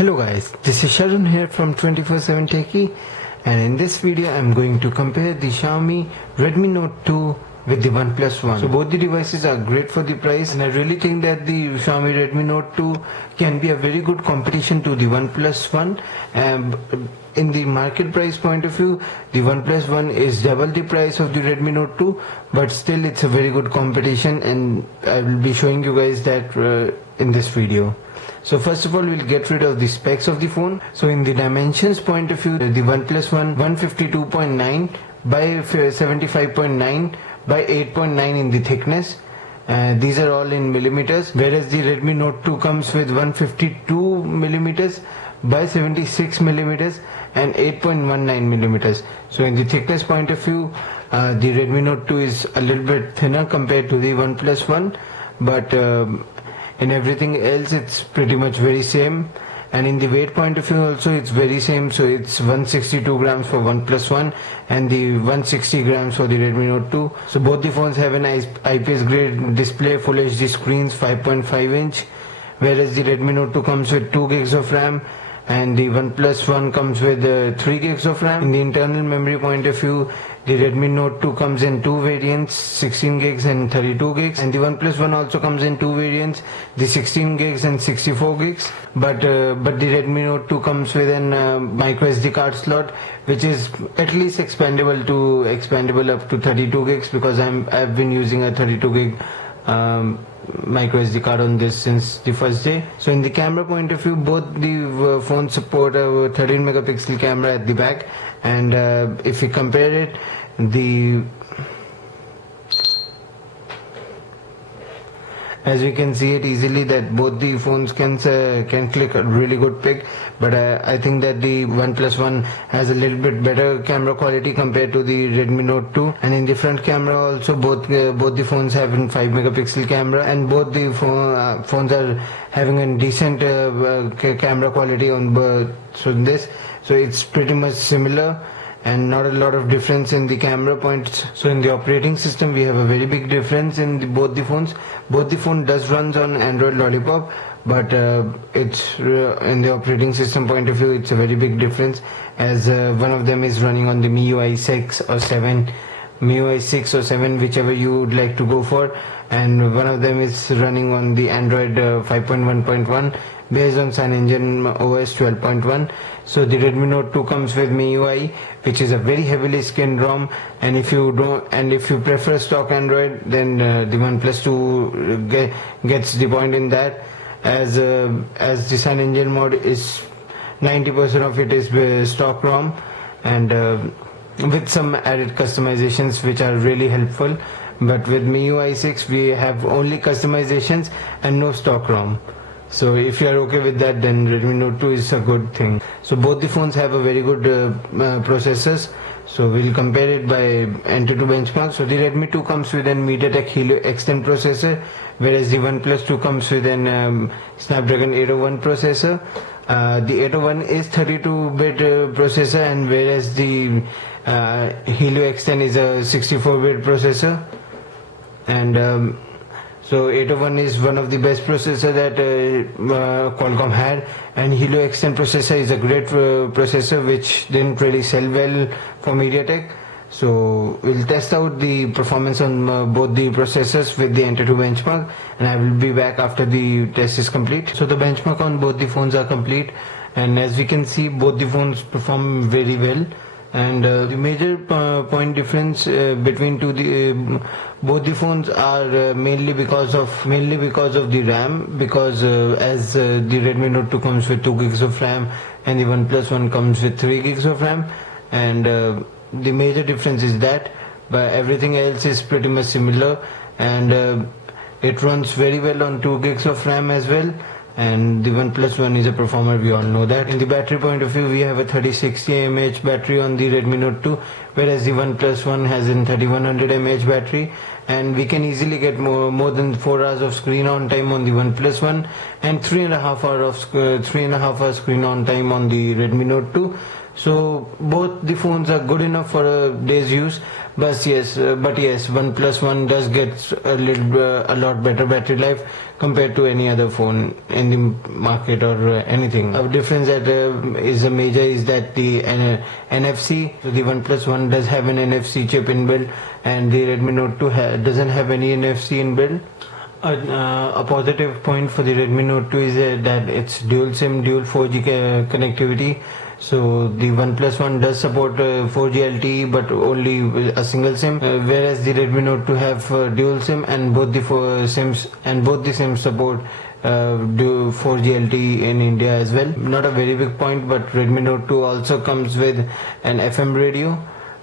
Hello guys, this is Sharon here from 24/7 Techie, and in this video I'm going to compare the Xiaomi Redmi Note 2 with the OnePlus One. So both the devices are great for the price, and I really think that the Xiaomi Redmi Note 2 can be a very good competition to the OnePlus One. In the market price point of view, the OnePlus One is double the price of the Redmi Note 2, but still it's a very good competition, and I will be showing you guys that in this video. So first of all, we'll get rid of the specs of the phone. So in the dimensions point of view, the OnePlus One 152.9 by 75.9 by 8.9 in the thickness. These are all in millimeters, whereas the Redmi Note 2 comes with 152 millimeters by 76 millimeters and 8.19 millimeters. So in the thickness point of view, the Redmi Note 2 is a little bit thinner compared to the OnePlus One, but in everything else it's pretty much very same, and in the weight point of view also it's very same. So it's 162 grams for OnePlus One and the 160 grams for the Redmi Note 2. So both the phones have an IPS grade display, Full HD screens, 5.5 inch, whereas the Redmi Note 2 comes with 2 gigs of RAM and the OnePlus One comes with 3 gigs of RAM. In the internal memory point of view, the Redmi Note 2 comes in two variants, 16 gigs and 32 gigs, and the OnePlus One also comes in two variants, the 16 gigs and 64 gigs. But the Redmi Note 2 comes with an micro SD card slot, which is at least expandable up to 32 gigs, because I've been using a 32 gig micro SD card on this since the first day. So in the camera point of view, both the phones support a 13 megapixel camera at the back, and if we compare it, as we can see it easily that both the phones can click a really good pic, but I think that the OnePlus One has a little bit better camera quality compared to the Redmi Note 2. And in the front camera also, both the phones have a 5 megapixel camera, and both the phones are having a decent camera quality on both. So it's pretty much similar, and not a lot of difference in the camera points. So in the operating system, we have a very big difference in both the phones. Both the phone does runs on Android Lollipop, but it's in the operating system point of view, it's a very big difference, as one of them is running on the MIUI 6 or 7, whichever you would like to go for, and one of them is running on the Android 5.1.1 based on CyanogenMod OS 12.1. So the Redmi Note 2 comes with MIUI, which is a very heavily skinned ROM, and if you prefer stock Android, then the OnePlus 2 gets the point in that, as the CyanogenMod is 90% of it is stock ROM, and with some added customizations which are really helpful. But with MIUI 6 we have only customizations and no stock ROM. So if you are okay with that, then Redmi Note 2 is a good thing. So both the phones have a very good processors. So we'll compare it by Antutu benchmark. So the Redmi 2 comes with an MediaTek Helio X10 processor, whereas the OnePlus 2 comes with an Snapdragon 801 processor. The 801 is 32-bit processor, and whereas the Helio X10 is a 64-bit processor. And so 801 is one of the best processor that Qualcomm had, and Helio X10 processor is a great processor which didn't really sell well for MediaTek. So we'll test out the performance on both the processors with the Antutu benchmark, and I will be back after the test is complete. So the benchmark on both the phones are complete, and as we can see, both the phones perform very well. And the major point difference between both the phones are mainly because of the RAM, because as the Redmi Note 2 comes with 2 gigs of RAM and the OnePlus One comes with 3 gigs of RAM, and the major difference is that, but everything else is pretty much similar, and it runs very well on 2 gigs of RAM as well. And the OnePlus One is a performer, we all know that. In the battery point of view, we have a 3060 mAh battery on the Redmi Note 2, whereas the OnePlus One has a 3100 mAh battery, and we can easily get more than 4 hours of screen on time on the OnePlus One, and 3.5 hours screen on time on the Redmi Note 2. So both the phones are good enough for a day's use. But yes, OnePlus One does get a lot better battery life compared to any other phone in the market or anything. A difference that is a major is that the NFC. So the OnePlus One does have an NFC chip inbuilt, and the Redmi Note 2 doesn't have any NFC inbuilt. A positive point for the Redmi Note 2 is that it's dual SIM, dual 4G connectivity. So the OnePlus One does support 4G LTE, but only with a single SIM, whereas the Redmi Note 2 have dual SIM, and both the SIMs support 4G LTE in India as well. Not a very big point, but Redmi Note 2 also comes with an FM radio,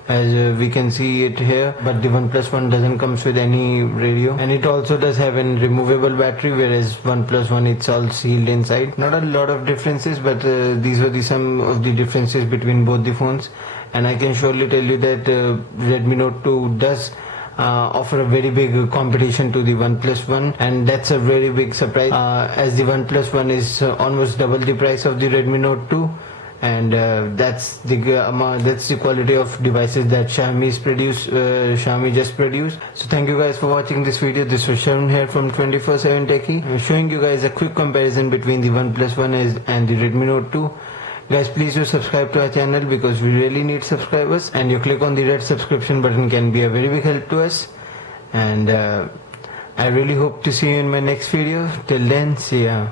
as we can see it here, but the OnePlus One doesn't comes with any radio, and it also does have a removable battery, whereas OnePlus One it's all sealed inside. Not a lot of differences, but these were some of the differences between both the phones, and I can surely tell you that Redmi Note 2 does offer a very big competition to the OnePlus One, and that's a very big surprise, as the OnePlus One is almost double the price of the Redmi Note 2. And that's the quality of devices that Xiaomi just produced. So thank you guys for watching this video. This was Sharon here from 24/7 Techie, showing you guys a quick comparison between the OnePlus One and the Redmi Note 2. Guys, please do subscribe to our channel because we really need subscribers, and you click on the red subscription button can be a very big help to us. And I really hope to see you in my next video. Till then, see ya.